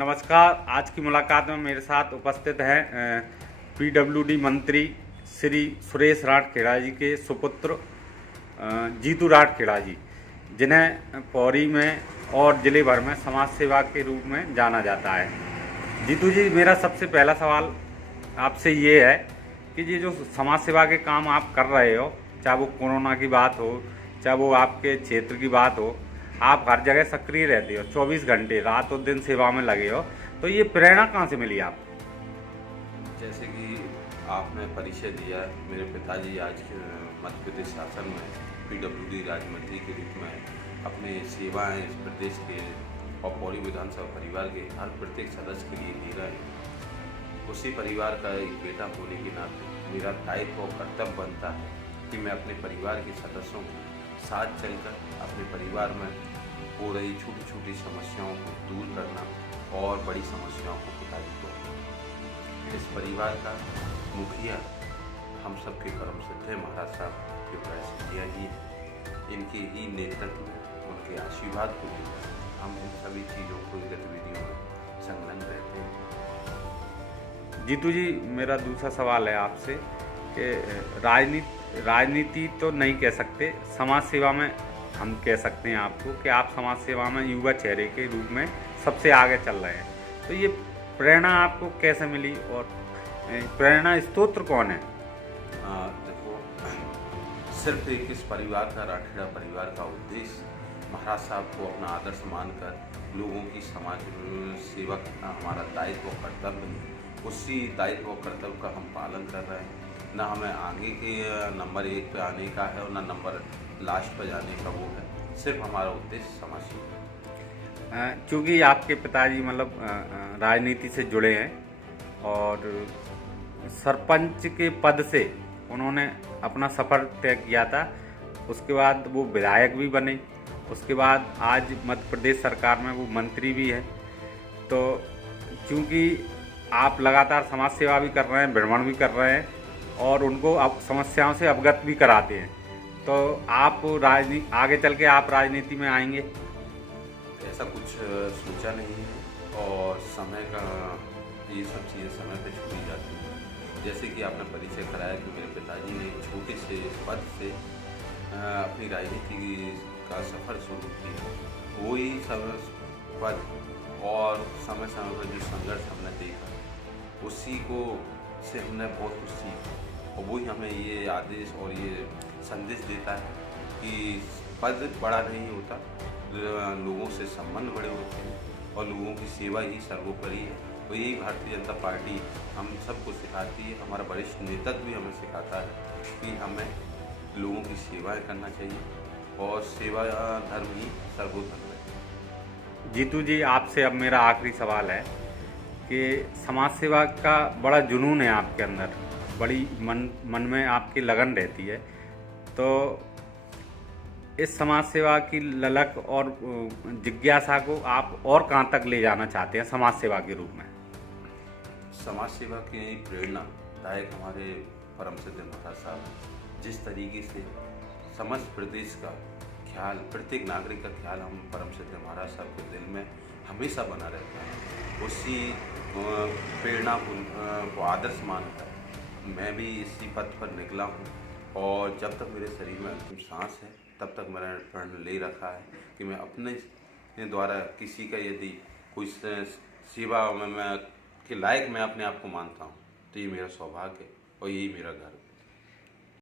नमस्कार। आज की मुलाकात में मेरे साथ उपस्थित हैं पीडब्ल्यूडी मंत्री श्री सुरेश राठखेड़ा जी के सुपुत्र जीतू राठखेड़ा जी, जिन्हें पौरी में और ज़िले भर में समाज सेवा के रूप में जाना जाता है। जीतू जी, मेरा सबसे पहला सवाल आपसे ये है कि ये जो समाज सेवा के काम आप कर रहे हो, चाहे वो कोरोना की बात हो, चाहे वो आपके क्षेत्र की बात हो, आप हर जगह सक्रिय रहते हो, 24 घंटे रात और दिन सेवा में लगे हो, तो ये प्रेरणा कहाँ से मिली आपको? जैसे कि आपने परिचय दिया, मेरे पिताजी आज के मध्य प्रदेश शासन में पीडब्ल्यूडी राज्य मंत्री के रूप में अपने सेवाएं इस प्रदेश के और पौरी विधानसभा परिवार के हर प्रत्येक सदस्य के लिए ले रहे हैं। उसी परिवार का एक बेटा होने के नाते मेरा दायित्व और कर्तव्य बनता है कि मैं अपने परिवार के सदस्यों को साथ चलकर अपने परिवार में हो रही छोटी छोटी समस्याओं को दूर करना और बड़ी समस्याओं को प्रभावित करना। इस परिवार का मुखिया हम सबके कर्म सिद्ध है महाराज साहब योगराज सिंधिया जी। इनके ही नेतृत्व में, उनके आशीर्वाद को लेकर हम इन सभी चीज़ों को गतिविधियों में संलग्न रहते हैं। जीतू जी, मेरा दूसरा सवाल है आपसे कि राजनीति तो नहीं कह सकते, समाज सेवा में हम कह सकते हैं आपको कि आप समाज सेवा में युवा चेहरे के रूप में सबसे आगे चल रहे हैं। तो ये प्रेरणा आपको कैसे मिली और प्रेरणा स्रोत कौन है? देखो, सिर्फ एक इस परिवार का, राठखेड़ा परिवार का उद्देश्य महाराज साहब को अपना आदर्श मानकर लोगों की समाज सेवा करना हमारा दायित्व और कर्तव्य है। उसी दायित्व और कर्तव्य का हम पालन कर रहे हैं। ना हमें आगे के नंबर 1 पे आने का है और ना नंबर लास्ट पे जाने का वो है। सिर्फ हमारा उद्देश्य समाज सेवा। चूँकि आपके पिताजी मतलब राजनीति से जुड़े हैं और सरपंच के पद से उन्होंने अपना सफ़र तय किया था, उसके बाद वो विधायक भी बने, उसके बाद आज मध्य प्रदेश सरकार में वो मंत्री भी हैं। तो चूँकि आप लगातार समाज सेवा भी कर रहे हैं, भ्रमण भी कर रहे हैं और उनको आप समस्याओं से अवगत भी कराते हैं, तो आप आगे चल के आप राजनीति में आएंगे? ऐसा कुछ सोचा नहीं है और समय का ये सब चीज़ें समय पे छोड़ी जाती हैं। जैसे कि आपने परिचय कराया कि मेरे पिताजी ने एक छोटे से पद से अपनी राजनीति का सफ़र शुरू किया। वही सब पद और समय समय पर जो संघर्ष हमने देखा, उसी को से हमने बहुत कुछ सीखा और वही हमें ये आदेश और ये संदेश देता है कि पद बड़ा नहीं होता, लोगों से संबंध बड़े होते हैं और लोगों की सेवा ही सर्वोपरि है। तो यही भारतीय जनता पार्टी हम सबको सिखाती है। हमारा वरिष्ठ नेतृत्व भी हमें सिखाता है कि हमें लोगों की सेवाएं करना चाहिए और सेवा धर्म ही सर्वोधर्म है। जीतू जी, आपसे अब मेरा आखिरी सवाल है कि समाज सेवा का बड़ा जुनून है आपके अंदर, बड़ी मन में आपकी लगन रहती है, तो इस समाज सेवा की ललक और जिज्ञासा को आप और कहाँ तक ले जाना चाहते हैं समाज सेवा के रूप में? समाज सेवा की प्रेरणा दायक हमारे परम सिद्ध महाराज साहब जिस तरीके से समस्त प्रदेश का ख्याल, प्रत्येक नागरिक का ख्याल हम परम सिद्ध महाराज साहब के दिल में हमेशा बना रहता है, उसी प्रेरणा को आदर्श मानकर मैं भी इसी पथ पर निकला हूँ और जब तक मेरे शरीर में अंतिम सांस है तब तक मैंने प्रण ले रखा है कि मैं अपने द्वारा किसी का यदि कोई सेवा में मैं के लायक मैं अपने आप को मानता हूँ तो ये मेरा सौभाग्य है और यही मेरा गर्व है।